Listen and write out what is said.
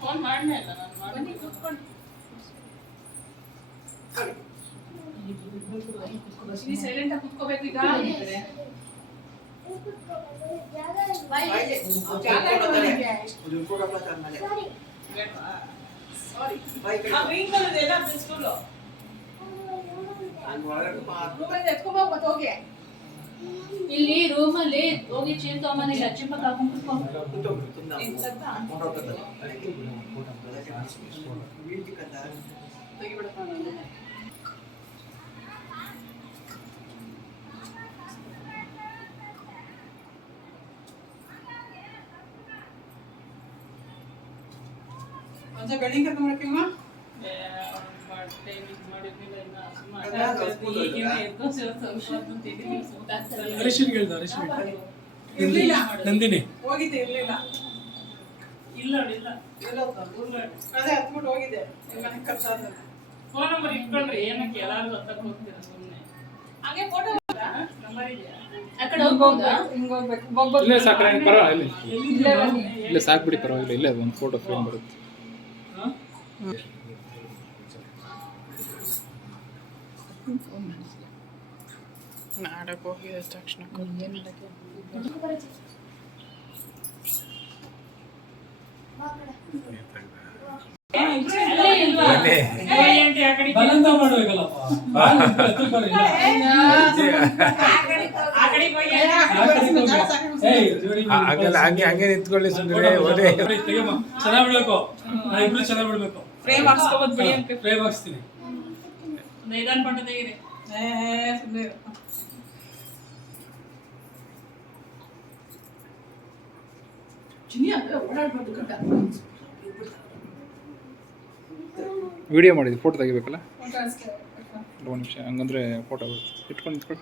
phone ಮಾಡಲೇ ಇಲ್ಲ ನಾನು ಮಾಡಿ ಕೂತ್ಕೊಂಡು ಸೈಲೆಂಟ್ ಆಗಿ ಕೂತ್ಕೋಬೇಕು ಈಗ ಇಲ್ಲಿ ರೂಮಲ್ಲಿ ಹೋಗಿ ಚೇಂಜ್ ತಗೊಂಬಂದಿಲ್ಲ ಚಿಪ್ಪಕ್ಕೆ ಹಾಕೊಂಡು ಒಂದ್ಸ ಬೆಳ್ಳಿಂಗ್ ಕರ್ಕೊಂಡ್ಬರ್ತೀವ ನಂದಿನಿ ಹೋಗಿದ್ದೆ ಇರ್ಲಿಲ್ಲ ಇಲ್ಲ ಅದೇ ಹತ್ಬಿಟ್ಟು ಹೋಗಿದ್ದೆ ಮನೆ ಕರ್ಸಾದ ಫೋನ್ ನಂಬರ್ ಇಟ್ಕೊಂಡ್ರಿ ಏನಕ್ಕೆ ಎಲ್ಲಾರು ಗೊತ್ತಾಗ ಹೋಗ್ತೀರ ಸುಮ್ಮನೆ ಹಾಗೆ ಫೋಟೋ ನಂಬರ್ ಇದೆಯಾ ಆ ಕಡೆ ಹೋಗ್ಬೋದಾ ಹಿಂಗೆ ಹೋಗ್ಬೇಕು ಇಲ್ಲೇ ಸಾಕು ಪರವಾಗಿಲ್ಲ ಇಲ್ಲೇ ಸಾಕು ಬಿಡಿ ಪರವಾಗಿಲ್ಲ ಇಲ್ಲೇ ಒಂದು ಫೋಟೋ ಫ್ರೇಮ್ ಬರುತ್ತೆ ನಾಡಕ್ಕೆ ಹೋಗಿದ ತಕ್ಷಣ ಹಂಗೆ ನಿಂತ್ಕೊಳ್ಳಿ ಸುಮ್ಮನೆ ಚೆನ್ನಾಗಿ ಬಿಡ್ಬೇಕು ಇಬ್ರು ಚೆನ್ನಾಗಿ ಬಿಡ್ಬೇಕು ಫ್ರೇಮ್ ಹಾಕ್ಸ್ಕೋಬೋದು ಬಿಡಿ ಅಂತ ಫ್ರೇಮ್ ಹಾಕ್ಸ್ತೀನಿ ನೈದಾನ ಪಂಡ ತೆಗೀರಿ ಸುಮ್ಮನೆ ವಿಡಿಯೋ ಮಾಡಿದ್ವಿ ಫೋಟೋ ತೆಗಿಬೇಕಲ್ಲ ಒಂದು ನಿಮಿಷ ಹಂಗಂದ್ರೆ ಫೋಟೋ ಇಟ್ಕೊಂಡು